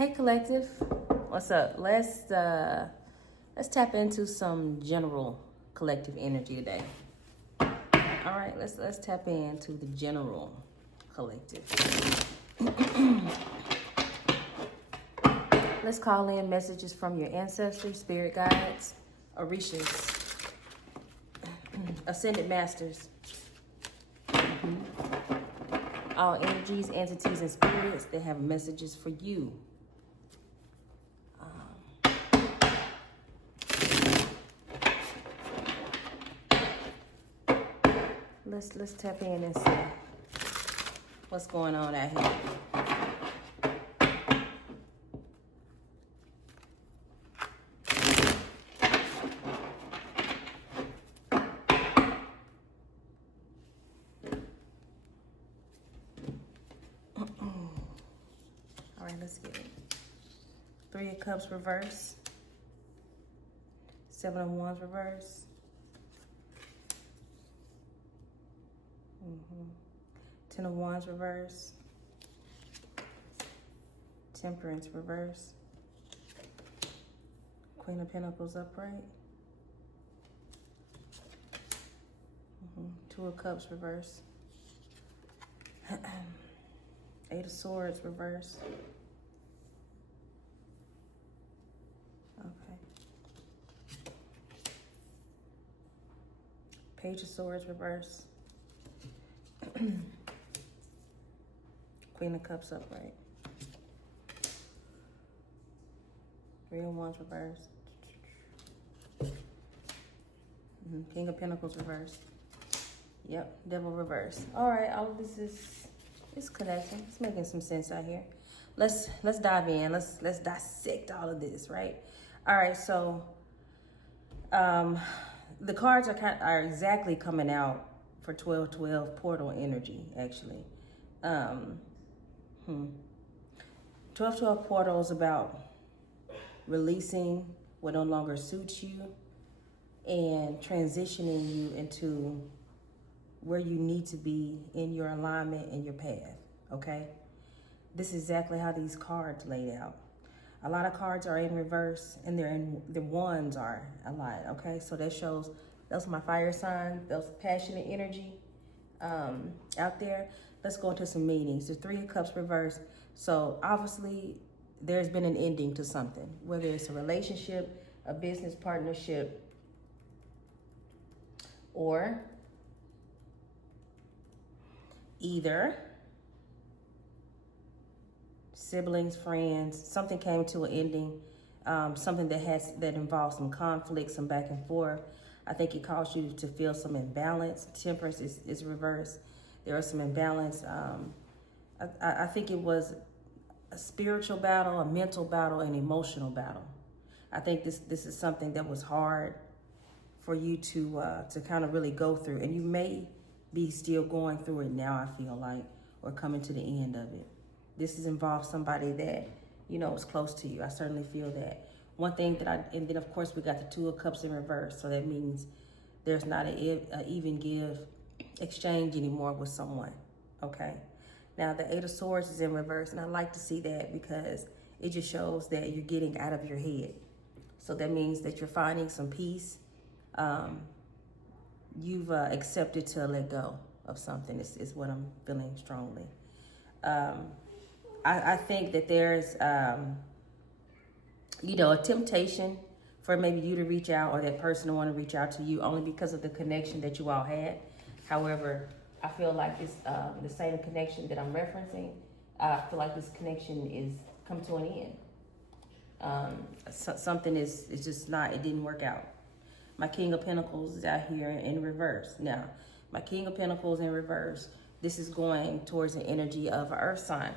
Hey collective, what's up? Let's tap into some general collective energy today. All right, let's tap into the general collective. Let's call in messages from your ancestors, spirit guides, orishas, ascended masters, all energies, entities, and spirits. They have messages for you. Let's tap in and see what's going on out here. All right, let's get it. 3 of Cups reverse. 7 of Wands reverse. 10 of Wands reverse. Temperance reverse. Queen of Pentacles upright. 2 of Cups reverse. 8 of Swords reverse. Okay. Page of Swords reverse. Queen of Cups upright. 3 of Wands reverse. King of Pentacles reverse. Yep, Devil reverse. All right, all of this is connecting. It's making some sense out here. Let's dive in. Let's dissect all of this, right? All right, so the cards are exactly coming out for 12-12 portal energy, actually. 12-12 portal is about releasing what no longer suits you and transitioning you into where you need to be in your alignment and your path, okay? This is exactly how these cards laid out. A lot of cards are in reverse and the ones are aligned, okay? So that shows, that's my fire sign, that's passionate energy out there. Let's go into some meanings. The 3 of Cups reverse. So obviously there's been an ending to something, whether it's a relationship, a business partnership, or either siblings, friends, something came to an ending, something that involves some conflict, some back and forth. I think it caused you to feel some imbalance. Temperance is reversed. There was some imbalance. I think it was a spiritual battle, a mental battle, an emotional battle. I think this is something that was hard for you to kind of really go through, and you may be still going through it now, I feel like, or coming to the end of it. This has involved somebody that, you know, is close to you. I certainly feel that. One thing and then of course we got the 2 of Cups in reverse. So that means there's not an even give exchange anymore with someone, okay? Now the 8 of Swords is in reverse, and I like to see that because it just shows that you're getting out of your head. So that means that you're finding some peace. You've accepted to let go of something is what I'm feeling strongly. I think that there's, you know, a temptation for maybe you to reach out or that person to want to reach out to you only because of the connection that you all had. However, I feel like it's the same connection that I'm referencing. I feel like this connection is come to an end. Something is just not, it didn't work out. My King of Pentacles is out here in reverse. Now, my King of Pentacles in reverse, this is going towards the energy of an earth sign,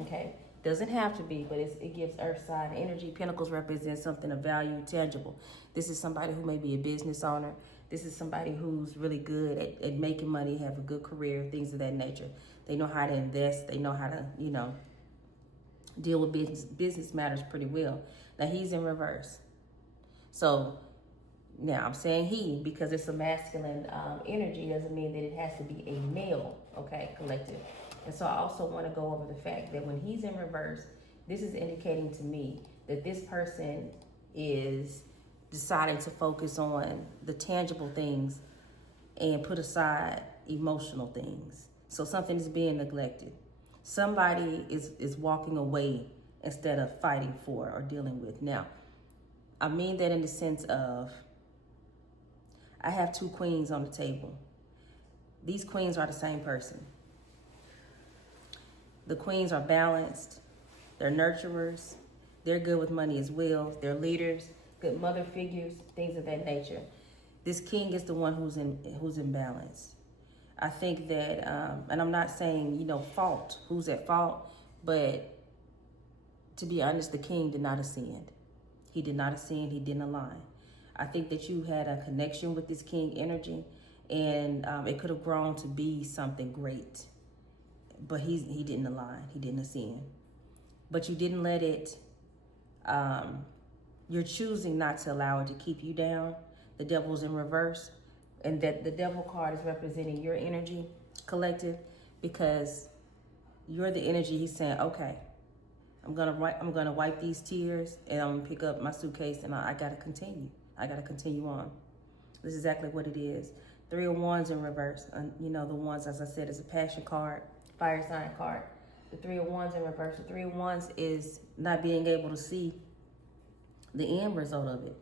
okay? Doesn't have to be, but it gives earth sign energy. Pentacles represent something of value, tangible. This is somebody who may be a business owner. This is somebody who's really good at making money, have a good career, things of that nature. They know how to invest. They know how to, you know, deal with business matters pretty well. Now, he's in reverse. So, now, I'm saying he because it's a masculine energy doesn't mean that it has to be a male, okay, collective. And so I also want to go over the fact that when he's in reverse, this is indicating to me that this person is deciding to focus on the tangible things and put aside emotional things. So something is being neglected. Somebody is walking away instead of fighting for or dealing with. Now, I mean that in the sense of, I have two queens on the table. These queens are the same person. The queens are balanced. They're nurturers. They're good with money as well. They're leaders, good mother figures, things of that nature. This king is the one who's in balance. I think that, and I'm not saying, fault, who's at fault, but to be honest, the king did not ascend. He did not ascend, he didn't align. I think that you had a connection with this king energy, and it could have grown to be something great, but he didn't align, he didn't ascend. But you didn't let it, you're choosing not to allow it to keep you down. The devil's in reverse, and that the devil card is representing your energy collective, because you're the energy. He's saying, okay, I'm gonna wipe these tears, and I'm gonna pick up my suitcase, and I gotta continue. I gotta continue on. This is exactly what it is. 3 of Wands in reverse. The Wands, as I said, is a passion card, fire sign card. The 3 of Wands in reverse. The 3 of Wands is not being able to see the end result of it.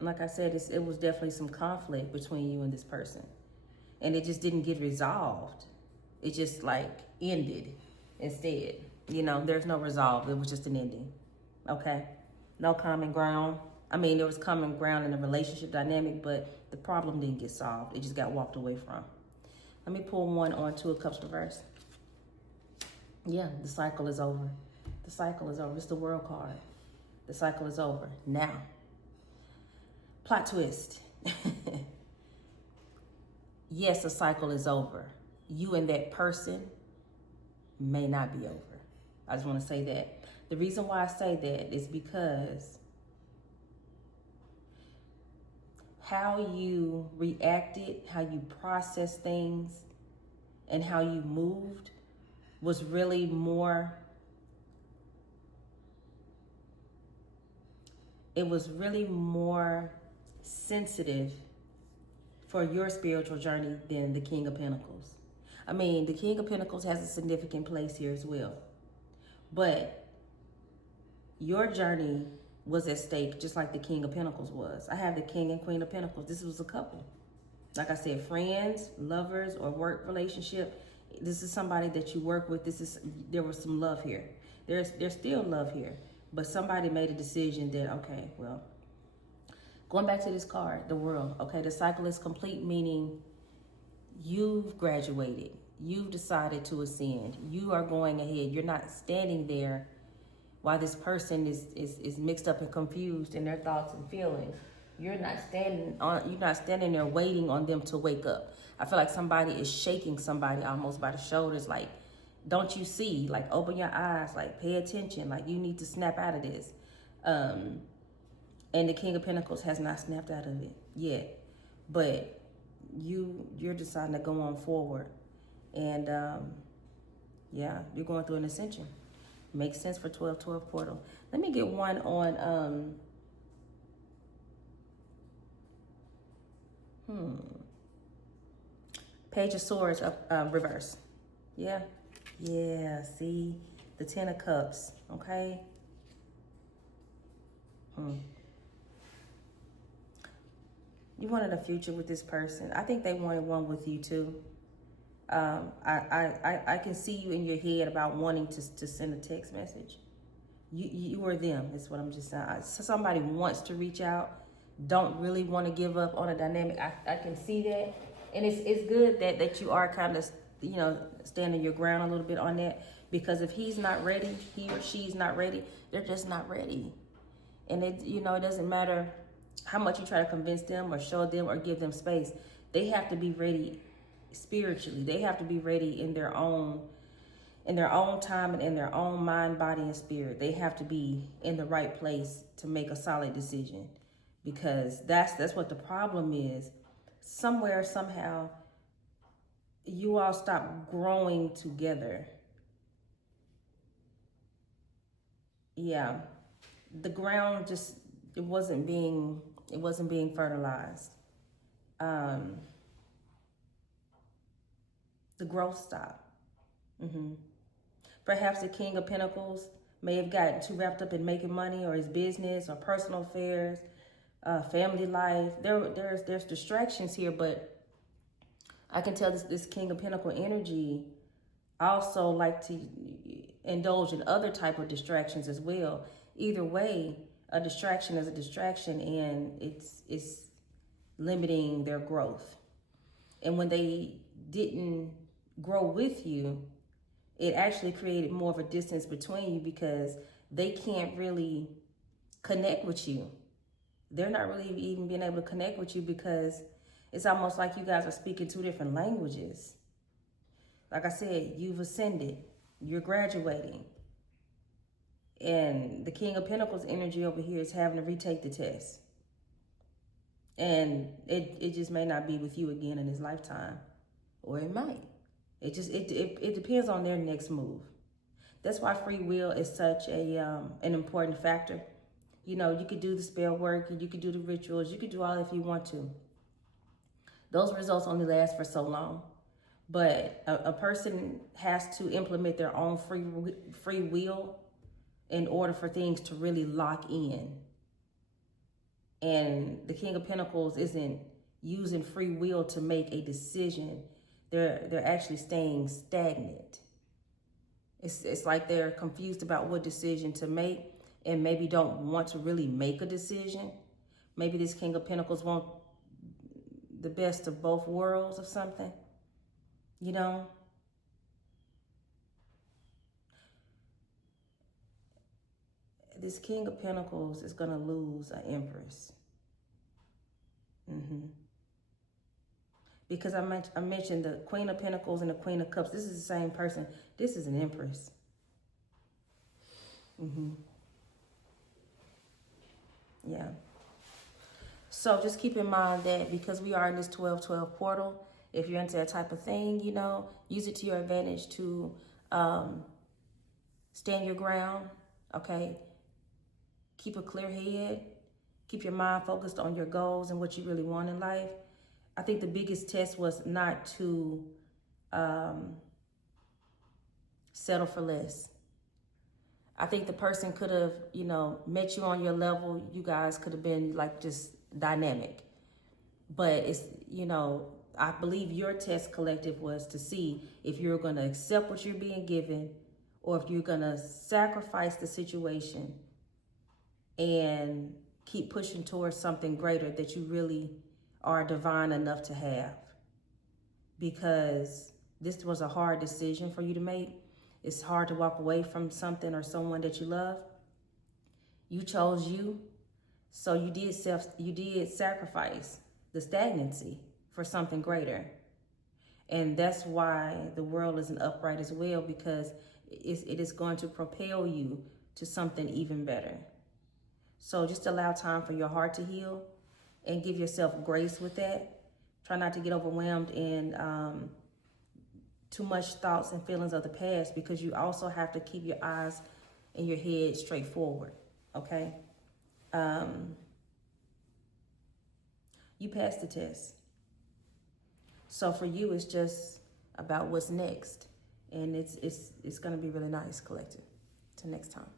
Like I said, it was definitely some conflict between you and this person, and it just didn't get resolved. It just ended instead. There's no resolve. It was just an ending. Okay, no common ground. I mean, there was common ground in the relationship dynamic, but the problem didn't get solved. It just got walked away from. Let me pull one on 2 of Cups reverse. Yeah, the cycle is over. The cycle is over. It's the World card. The cycle is over. Now, plot twist. Yes, the cycle is over. You and that person may not be over. I just want to say that. The reason why I say that is because how you reacted, how you processed things, and how you moved was really more, it was really more sensitive for your spiritual journey than the King of Pentacles. I mean, the King of Pentacles has a significant place here as well. But your journey was at stake just like the King of Pentacles was. I have the King and Queen of Pentacles. This was a couple. Like I said, friends, lovers, or work relationship. This is somebody that you work with. There was some love here. There's still love here. But somebody made a decision that, okay, well, going back to this card, the World, okay, the cycle is complete, meaning you've graduated. You've decided to ascend. You are going ahead. You're not standing there while this person is mixed up and confused in their thoughts and feelings. You're not standing there waiting on them to wake up. I feel like somebody is shaking somebody almost by the shoulders, like, don't you see? Like, open your eyes, like, pay attention, like, you need to snap out of this. And the King of Pentacles has not snapped out of it yet. But you're deciding to go on forward. And yeah, you're going through an ascension. Makes sense for 12-12 portal. Let me get one on Page of Swords reverse. Yeah, see, the 10 of Cups, okay? You wanted a future with this person. I think they wanted one with you too. I can see you in your head about wanting to send a text message. You or them is what I'm just saying. Somebody wants to reach out, don't really want to give up on a dynamic. I can see that. And it's good that you are kind of, standing your ground a little bit on that, because if he's not ready, he or she's not ready, they're just not ready. And it doesn't matter how much you try to convince them or show them or give them space. They have to be ready spiritually. They have to be ready in their own time and in their own mind, body, and spirit. They have to be in the right place to make a solid decision, because that's what the problem is. Somewhere, somehow, you all stop growing together. yeah, the ground just, it wasn't being fertilized. Um, the growth stopped. Perhaps the King of Pentacles may have gotten too wrapped up in making money or his business or personal affairs, family life. There's distractions here, but I can tell this King of Pentacle energy also like to indulge in other type of distractions as well. Either way, a distraction is a distraction, and it's limiting their growth. And when they didn't grow with you, it actually created more of a distance between you because they can't really connect with you. They're not really even being able to connect with you because it's almost like you guys are speaking two different languages. Like I said, you've ascended, you're graduating. And the King of Pentacles energy over here is having to retake the test. And it just may not be with you again in his lifetime. Or it might. It depends on their next move. That's why free will is such an important factor. You know, you could do the spell work, and you could do the rituals, you could do all if you want to. Those results only last for so long. But a person has to implement their own free will in order for things to really lock in. And the King of Pentacles isn't using free will to make a decision. They're actually staying stagnant. It's like they're confused about what decision to make and maybe don't want to really make a decision. Maybe this King of Pentacles wants the best of both worlds or something, you know? This King of Pentacles is going to lose an Empress. Because I mentioned the Queen of Pentacles and the Queen of Cups. This is the same person. This is an Empress. Yeah. So just keep in mind that because we are in this 12-12 portal, if you're into that type of thing, you know, use it to your advantage to stand your ground, okay? Keep a clear head. Keep your mind focused on your goals and what you really want in life. I think the biggest test was not to settle for less. I think the person could have, you know, met you on your level. You guys could have been like just dynamic. But it's, you know, I believe your test collective was to see if you're going to accept what you're being given or if you're going to sacrifice the situation and keep pushing towards something greater that you really are divine enough to have. Because this was a hard decision for you to make. It's hard to walk away from something or someone that you love. You chose you. So you did sacrifice the stagnancy for something greater. And that's why the world isn't upright as well, because it is going to propel you to something even better. So just allow time for your heart to heal and give yourself grace with that. Try not to get overwhelmed in too much thoughts and feelings of the past, because you also have to keep your eyes and your head straight forward, okay? You passed the test. So for you, it's just about what's next. And it's going to be really nice, collective. Till next time.